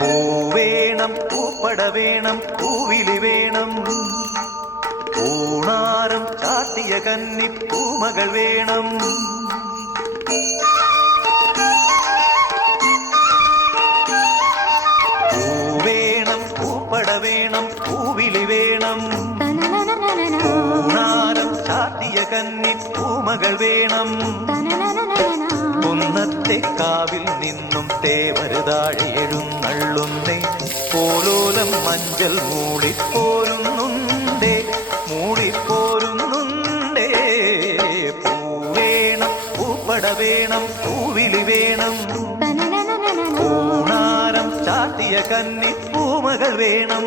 പൂവേണം പൂപ്പട വേണം പൂവിലി വേണം പൂണാരം ചാത്തിയ കന്നി പൂമകൾ വേണം പൂവേണം പൂപ്പട വേണം പൂവിലി വേണം പൂണാരം ചാത്തിയ കന്നി പൂമകൾ വേണം കുന്നത്തെ കാവിൽ നിന്നും തേവരുതാഴെ എഴുന്നള്ളുന്നേ പോലോലം മഞ്ചൽ മൂളിപ്പോരുന്നുണ്ടേ മൂളിപ്പോരുന്നുണ്ടേ പൂവേണം പൂപ്പട വേണം പൂവിലി വേണം പൂണാരം ചാത്തിയ കന്നി പൂമകൾ വേണം